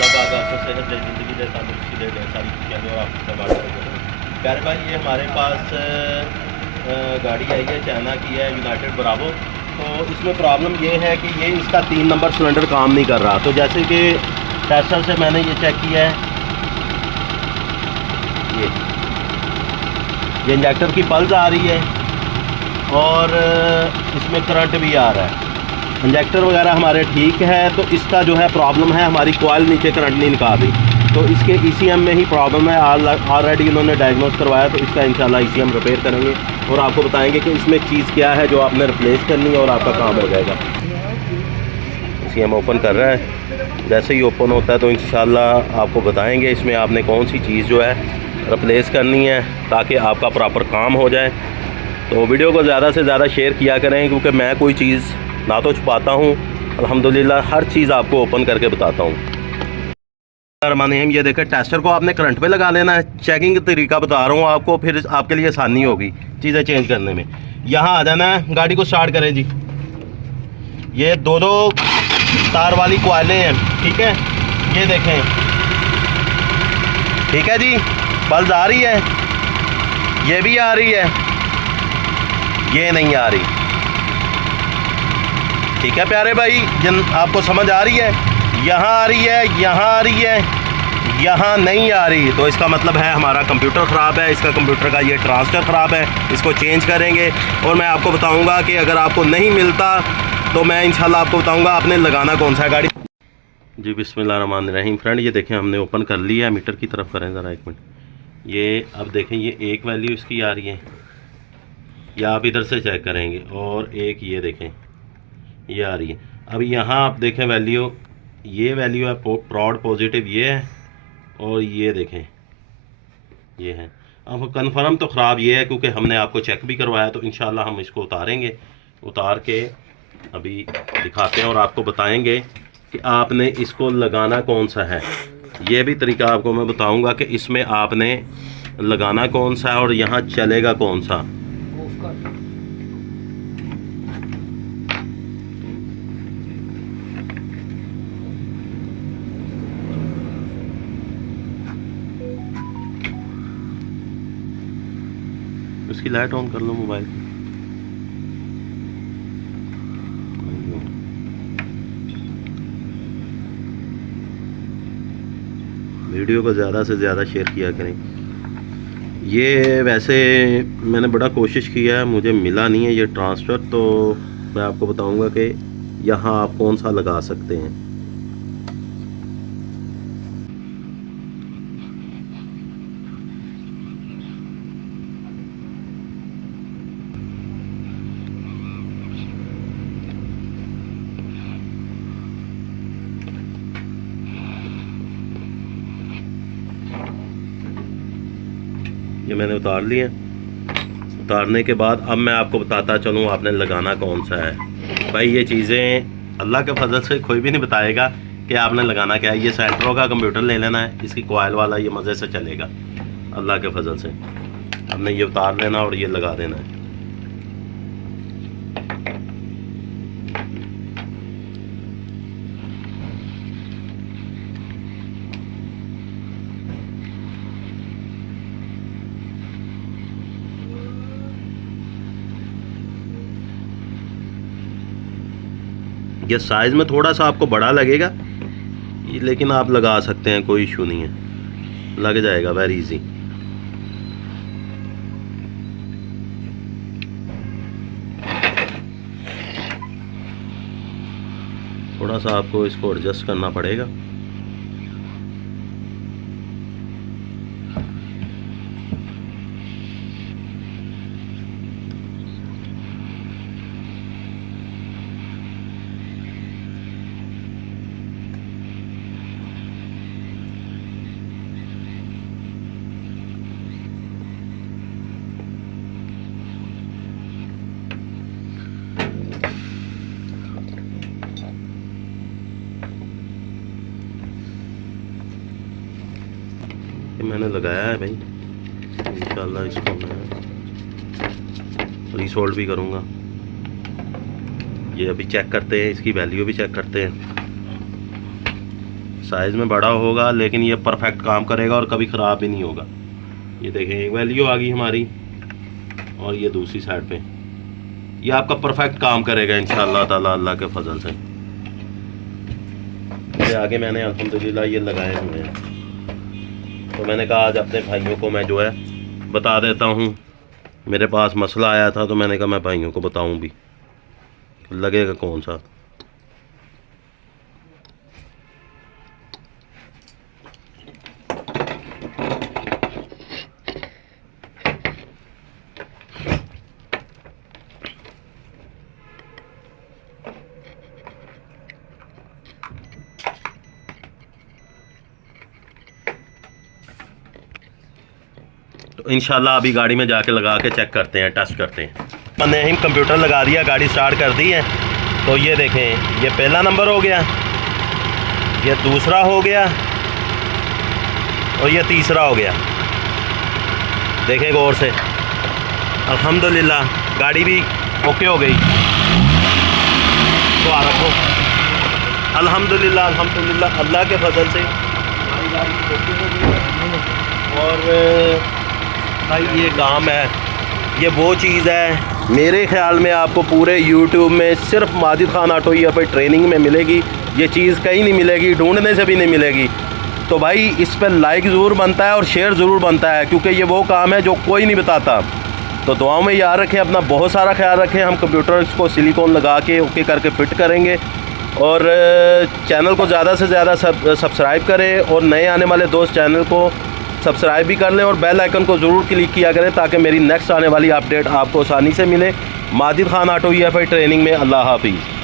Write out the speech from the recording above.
अल्लाह पाक आपको सेहत दे, ज़िंदगी दे, तंदुरुस्ती दे, सारी खुशियाँ दे और आपको बात करें। प्यारे भाई, ये हमारे पास गाड़ी आई है, चाइना की है, यूनाइटेड ब्रावो। तो इसमें प्रॉब्लम ये है कि ये इसका 3 नंबर सिलेंडर काम नहीं कर रहा। तो जैसे कि टेस्टर से मैंने ये चेक किया है, ये इंजेक्टर की पल्स आ रही है और इसमें करंट भी आ रहा है। इंजेक्टर वगैरह हमारे ठीक है, तो इसका जो है प्रॉब्लम है, हमारी कॉइल नीचे करंट नहीं निकाल रही। तो इसके ECM में ही प्रॉब्लम है। ऑलरेडी इन्होंने डायग्नोस करवाया, तो इसका इंशाल्लाह ECM रिपेयर करेंगे और आपको बताएंगे कि इसमें चीज़ क्या है जो आपने रिप्लेस करनी है और आपका काम हो जाएगा। ECM ओपन कर रहा है, जैसे ही ओपन होता है तो इंशाल्लाह आपको बताएंगे इसमें आपने कौन सी चीज़ जो है रिप्लेस करनी है ताकि आपका प्रॉपर काम हो जाए। तो वीडियो को ज़्यादा से ज़्यादा शेयर किया करें, क्योंकि मैं कोई चीज़ ना तो छुपाता हूँ, अल्हम्दुलिल्लाह हर चीज़ आपको ओपन करके बताता हूँ। रहमानिर्रहीम, ये देखें, टेस्टर को आपने करंट पे लगा लेना है। चेकिंग का तरीका बता रहा हूँ आपको, फिर आपके लिए आसानी होगी चीज़ें चेंज करने में। यहाँ आ जाना है, गाड़ी को स्टार्ट करें जी। ये दो तार वाली कॉइलें हैं, ठीक है, ये देखें, ठीक है जी। पल्स आ रही है, ये भी आ रही है, ये नहीं आ रही। ठीक है प्यारे भाई, जिन आपको समझ आ रही है, यहाँ आ रही है, यहाँ आ रही है, यहाँ नहीं आ रही, तो इसका मतलब है हमारा कंप्यूटर ख़राब है। इसका कंप्यूटर का ये ट्रांजिस्टर ख़राब है, इसको चेंज करेंगे और मैं आपको बताऊंगा कि अगर आपको नहीं मिलता तो मैं इंशाल्लाह आपको बताऊंगा आपने लगाना कौन सा है गाड़ी। जी बिस्मिल्लाहिर्रहमानिर्रहीम। फ्रेंड, ये देखें हमने ओपन कर लिया है। मीटर की तरफ करें ज़रा 1 मिनट। ये अब देखें, ये एक वैल्यू इसकी आ रही है, या आप इधर से चेक करेंगे, और एक ये देखें ये आ रही है। अब यहाँ आप देखें वैल्यू, ये वैल्यू है प्रॉड पॉजिटिव, ये है, और ये देखें ये है। अब कन्फर्म तो ख़राब ये है क्योंकि हमने आपको चेक भी करवाया, तो इंशाल्लाह हम इसको उतारेंगे। उतार के अभी दिखाते हैं और आपको बताएंगे कि आपने इसको लगाना कौन सा है। ये भी तरीका आपको मैं बताऊंगा कि इसमें आपने लगाना कौन सा है और यहाँ चलेगा कौन सा। इसकी लाइट ऑन कर लो मोबाइल। वीडियो को ज़्यादा से ज़्यादा शेयर किया करें। ये वैसे मैंने बड़ा कोशिश किया है, मुझे मिला नहीं है ये ट्रांसफ़र, तो मैं आपको बताऊंगा कि यहाँ आप कौन सा लगा सकते हैं। ये मैंने उतार लिए। उतारने के बाद अब मैं आपको बताता चलूँ आपने लगाना कौन सा है। भाई ये चीज़ें अल्लाह के फजल से कोई भी नहीं बताएगा कि आपने लगाना क्या है। ये सेंट्रो का कंप्यूटर ले लेना है, इसकी कॉइल वाला, ये मज़े से चलेगा अल्लाह के फजल से। हमने ये उतार लेना और ये लगा देना है। ये साइज़ में थोड़ा सा आपको बड़ा लगेगा, लेकिन आप लगा सकते हैं, कोई इशू नहीं है, लग जाएगा वेरी इजी। थोड़ा सा आपको इसको एडजस्ट करना पड़ेगा। ये मैंने लगाया है भाई, इंशाल्लाह इसको मैं रीसोल्ड भी करूँगा। ये अभी चेक करते हैं, इसकी वैल्यू भी चेक करते हैं। साइज़ में बड़ा होगा लेकिन ये परफेक्ट काम करेगा और कभी ख़राब भी नहीं होगा। ये देखें एक वैल्यू आ गई हमारी और ये दूसरी साइड पे ये आपका परफेक्ट काम करेगा इंशाअल्लाह ताला अल्लाह के फजल से। ये आगे मैंने अल्हम्दुलिल्लाह ये लगाए हुए हैं, तो मैंने कहा आज अपने भाइयों को मैं जो है बता देता हूँ। मेरे पास मसला आया था तो मैंने कहा मैं भाइयों को बताऊँ भी, लगेगा कौन सा। तो इंशाल्लाह अभी गाड़ी में जाके लगा के चेक करते हैं, टेस्ट करते हैं। मैंने ही कंप्यूटर लगा दिया, गाड़ी स्टार्ट कर दी है। तो ये देखें, ये पहला नंबर हो गया, ये दूसरा हो गया और ये तीसरा हो गया। देखें गौर से, अल्हम्दुलिल्लाह गाड़ी भी ओके हो गई। तो आ रखो, अल्हम्दुलिल्लाह अल्हम्दुलिल्लाह अल्लाह के फजल से गाड़ी ओके हो गई। और भाई ये काम है, ये वो चीज़ है मेरे ख्याल में आपको पूरे YouTube में सिर्फ माजिद खान ऑटो यहाँ पर ट्रेनिंग में मिलेगी। ये चीज़ कहीं नहीं मिलेगी, ढूंढने से भी नहीं मिलेगी। तो भाई इस पर लाइक ज़रूर बनता है और शेयर ज़रूर बनता है, क्योंकि ये वो काम है जो कोई नहीं बताता। तो दुआओं में याद रखें, अपना बहुत सारा ख्याल रखें। हम कंप्यूटर को सिलिकॉन लगा के ओके करके फ़िट करेंगे। और चैनल को ज़्यादा से ज़्यादा सब्सक्राइब करें और नए आने वाले दोस्त चैनल को सब्सक्राइब भी कर लें और बेल आइकन को ज़रूर क्लिक किया करें ताकि मेरी नेक्स्ट आने वाली अपडेट आपको आसानी से मिले। Majid Khan auto EFI training में। अल्लाह हाफिज़।